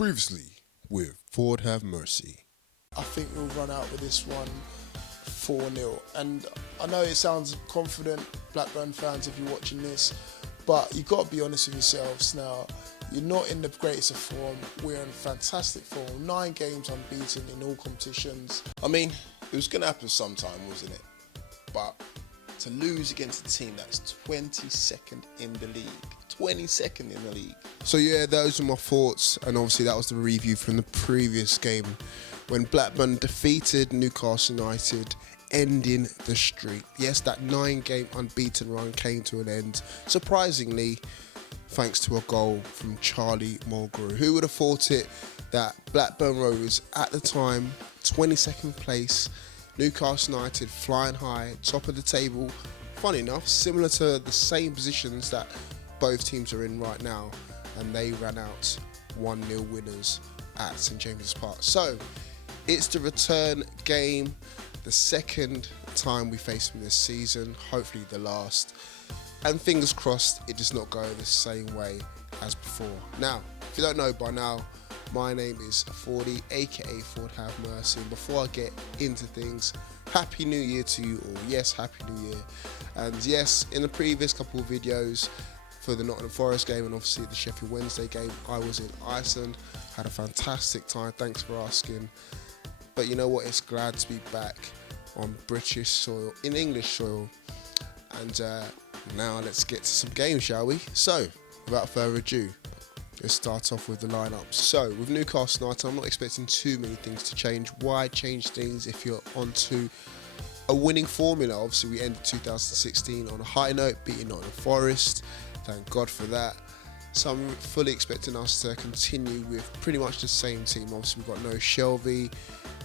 Previously with Forde Have Mercy. I think we'll run out with this one 4-0. And I know it sounds confident, Blackburn fans, if you're watching this, but you've got to be honest with yourselves now. You're not in the greatest of form. We're in fantastic form. 9 games unbeaten in all competitions. I mean, it was going to happen sometime, wasn't it? But to lose against a team that's 22nd in the league. 22nd in the league. So yeah, those are my thoughts, and obviously that was the review from the previous game when Blackburn defeated Newcastle United, ending the streak. Yes, that 9-game unbeaten run came to an end, surprisingly, thanks to a goal from Charlie Mulgrew. Who would have thought it that Blackburn Rovers, at the time, 22nd place, Newcastle United flying high, top of the table, funny enough, similar to the same positions that both teams are in right now, and they ran out 1-0 winners at St James's Park. So it's the return game, the second time we face them this season, hopefully the last, and fingers crossed it does not go the same way as before. Now, if you don't know by now, my name is Forde, aka Forde Have Mercy, and before I get into things, Happy New Year to you all. Yes, Happy New Year. And yes, in the previous couple of videos for the Nottingham Forest game and obviously the Sheffield Wednesday game, I was in Iceland, had a fantastic time, thanks for asking. But you know what, it's glad to be back on British soil, in English soil. And now let's get to some games, shall we? So, without further ado, let's start off with the lineup. So, with Newcastle United, I'm not expecting too many things to change. Why change things if you're onto a winning formula? Obviously, we ended 2016 on a high note, beating Nottingham Forest. Thank God for that. So I'm fully expecting us to continue with pretty much the same team. Obviously, we've got no Shelby.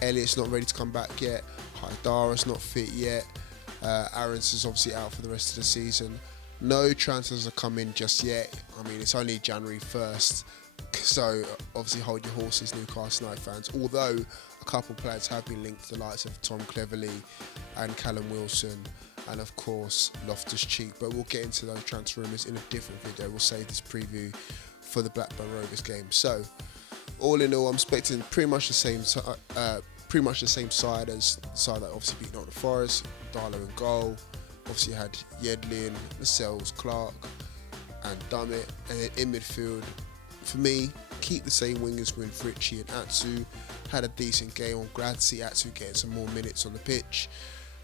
Elliott's not ready to come back yet. Haidara's not fit yet. Aarons is obviously out for the rest of the season. No transfers are coming just yet. I mean, it's only January 1st. So obviously hold your horses, Newcastle United fans. Although a couple of players have been linked to the likes of Tom Cleverley and Callum Wilson, and of course Loftus-Cheek, but we'll get into those transfer rumours in a different video. We'll save this preview for the Blackburn Rovers game. So all in all, I'm expecting pretty much the same side as the side that obviously beat Nottingham Forest. Darlow in goal. Obviously had Yedlin, Lascelles, Clark and Dummett, and then in midfield, for me, keep the same wingers with Ritchie and Atsu. Had a decent game. I'm glad to see Atsu getting some more minutes on the pitch.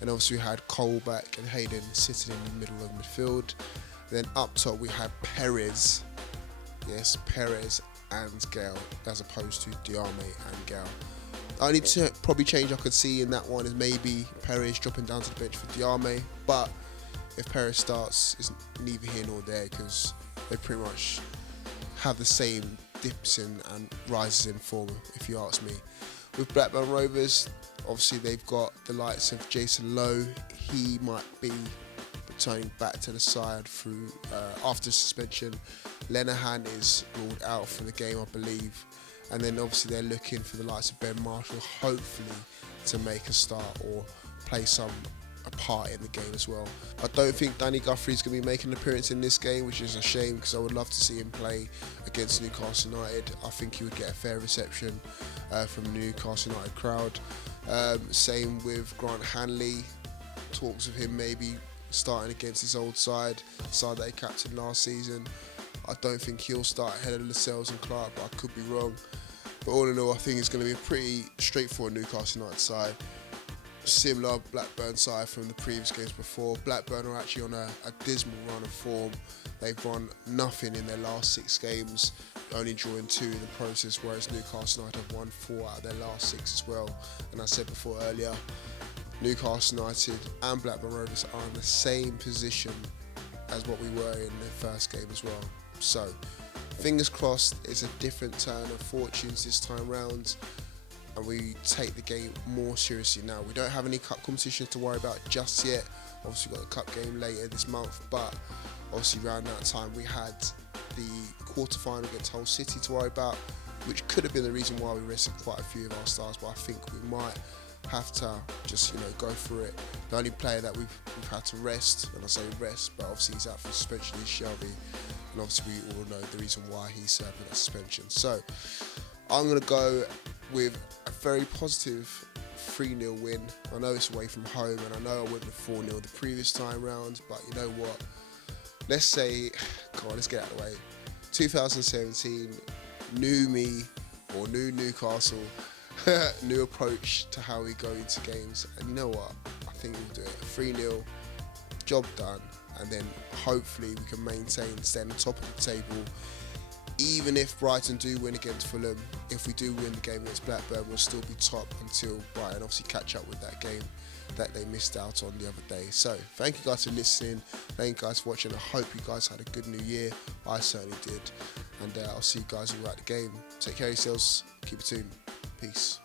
And obviously we had Colback and Hayden sitting in the middle of midfield. Then up top we had Perez. Yes, Perez and Gale, as opposed to Diame and Gale. Only probably change I could see in that one is maybe Perez dropping down to the bench for Diame. But if Perez starts, it's neither here nor there, because they pretty much have the same dips in and rises in form, if you ask me. With Blackburn Rovers, obviously they've got the likes of Jason Lowe. He might be returning back to the side through after suspension. Lenihan is ruled out for the game, I believe. And then obviously they're looking for the likes of Ben Marshall, hopefully to make a start or play a part in the game as well. I don't think Danny Guthrie is going to be making an appearance in this game, which is a shame, because I would love to see him play against Newcastle United. I think he would get a fair reception from the Newcastle United crowd. Same with Grant Hanley. Talks of him maybe starting against his old side that he captained last season. I don't think he'll start ahead of Lascelles and Clark, but I could be wrong. But all in all, I think it's going to be a pretty straightforward Newcastle United side. Similar Blackburn side from the previous games before. Blackburn are actually on a dismal run of form. They've won nothing in their last 6 games, only drawing 2 in the process, whereas Newcastle United have won 4 out of their last 6 as well. And I said before earlier, Newcastle United and Blackburn Rovers are in the same position as what we were in the first game as well. So, fingers crossed, it's a different turn of fortunes this time round, and we take the game more seriously now. We don't have any cup competitions to worry about just yet. Obviously, we've got the cup game later this month, but obviously around that time we had the quarter-final against Hull City to worry about, which could have been the reason why we rested quite a few of our stars, but I think we might have to just, go for it. The only player that we've had to rest, and I say rest, but obviously he's out for suspension, is Shelby, and obviously we all know the reason why he's serving that suspension. So I'm going to go with a very positive 3-0 win. I know it's away from home, and I know I went with 4-0 the previous time round, but you know what? Let's say, come on, let's get out of the way. 2017, new me, or new Newcastle, new approach to how we go into games. And you know what? I think we'll do it. 3-0, job done, and then hopefully we can maintain, stay on the top of the table. Even if Brighton do win against Fulham, if we do win the game against Blackburn, we'll still be top until Brighton obviously catch up with that game that they missed out on the other day. So, thank you guys for listening. Thank you guys for watching. I hope you guys had a good new year. I certainly did. And I'll see you guys all at the game. Take care of yourselves. Keep it tuned. Peace.